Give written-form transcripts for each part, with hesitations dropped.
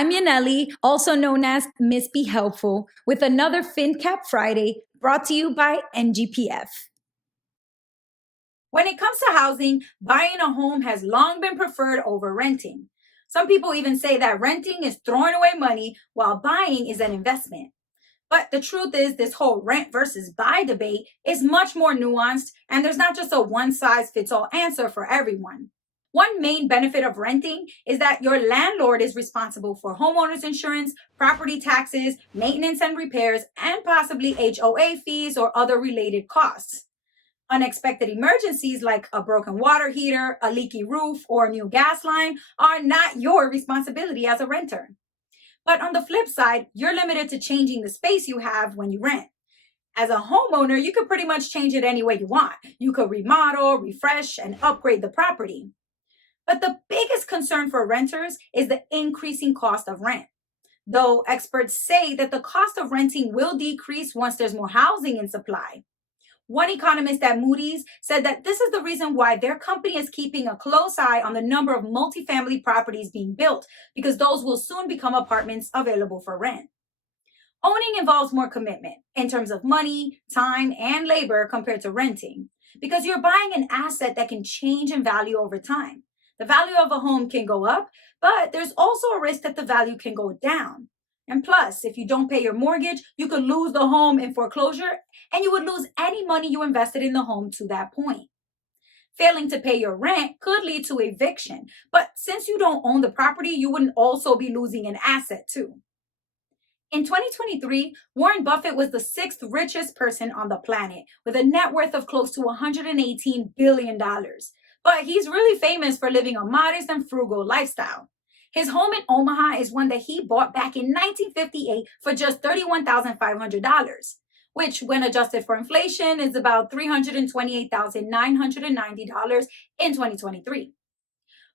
I'm Yaneli, also known as Miss Be Helpful, with another FinCap Friday brought to you by NGPF. When it comes to housing, buying a home has long been preferred over renting. Some people even say that renting is throwing away money while buying is an investment. But the truth is, this whole rent versus buy debate is much more nuanced, and there's not just a one size fits all answer for everyone. One main benefit of renting is that your landlord is responsible for homeowners insurance, property taxes, maintenance and repairs, and possibly HOA fees or other related costs. Unexpected emergencies like a broken water heater, a leaky roof, or a new gas line are not your responsibility as a renter. But on the flip side, you're limited to changing the space you have when you rent. As a homeowner, you could pretty much change it any way you want. You could remodel, refresh, and upgrade the property. But the biggest concern for renters is the increasing cost of rent. Though experts say that the cost of renting will decrease once there's more housing in supply. One economist at Moody's said that this is the reason why their company is keeping a close eye on the number of multifamily properties being built, because those will soon become apartments available for rent. Owning involves more commitment in terms of money, time, and labor compared to renting, because you're buying an asset that can change in value over time. The value of a home can go up, but there's also a risk that the value can go down. And plus, if you don't pay your mortgage, you could lose the home in foreclosure, and you would lose any money you invested in the home to that point. Failing to pay your rent could lead to eviction, but since you don't own the property, you wouldn't also be losing an asset too. In 2023, Warren Buffett was the sixth richest person on the planet with a net worth of close to $118 billion. But he's really famous for living a modest and frugal lifestyle. His home in Omaha is one that he bought back in 1958 for just $31,500, which, when adjusted for inflation, is about $328,990 in 2023.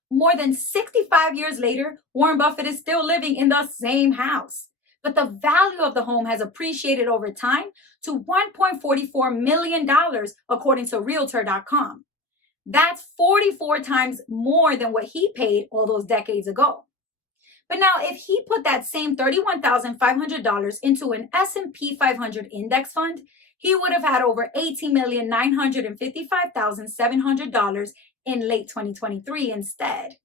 More than 65 years later, Warren Buffett is still living in the same house. But the value of the home has appreciated over time to $1.44 million, according to Realtor.com. That's 44 times more than what he paid all those decades ago. But now, if he put that same $31,500 into an S&P 500 index fund, he would have had over $18,955,700 in late 2023 instead.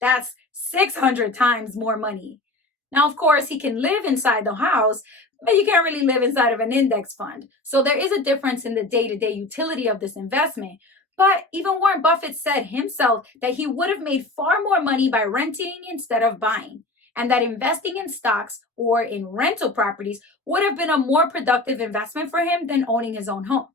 That's 600 times more money. Now, of course, he can live inside the house, but you can't really live inside of an index fund. So there is a difference in the day-to-day utility of this investment. But even Warren Buffett said himself that he would have made far more money by renting instead of buying, and that investing in stocks or in rental properties would have been a more productive investment for him than owning his own home.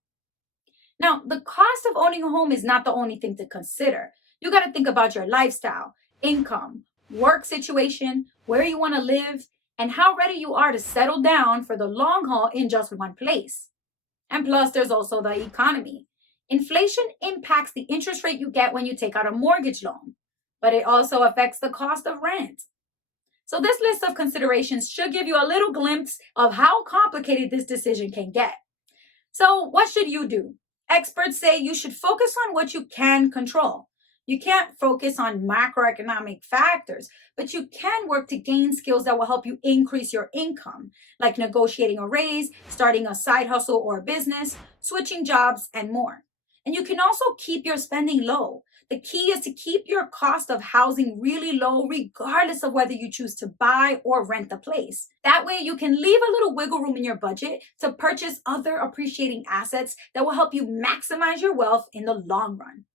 Now, the cost of owning a home is not the only thing to consider. You got to think about your lifestyle, income, work situation, where you want to live, and how ready you are to settle down for the long haul in just one place. And plus, there's also the economy. Inflation impacts the interest rate you get when you take out a mortgage loan, but it also affects the cost of rent. So this list of considerations should give you a little glimpse of how complicated this decision can get. So what should you do? Experts say you should focus on what you can control. You can't focus on macroeconomic factors, but you can work to gain skills that will help you increase your income, like negotiating a raise, starting a side hustle or a business, switching jobs, and more. And you can also keep your spending low. The key is to keep your cost of housing really low, regardless of whether you choose to buy or rent the place. That way, you can leave a little wiggle room in your budget to purchase other appreciating assets that will help you maximize your wealth in the long run.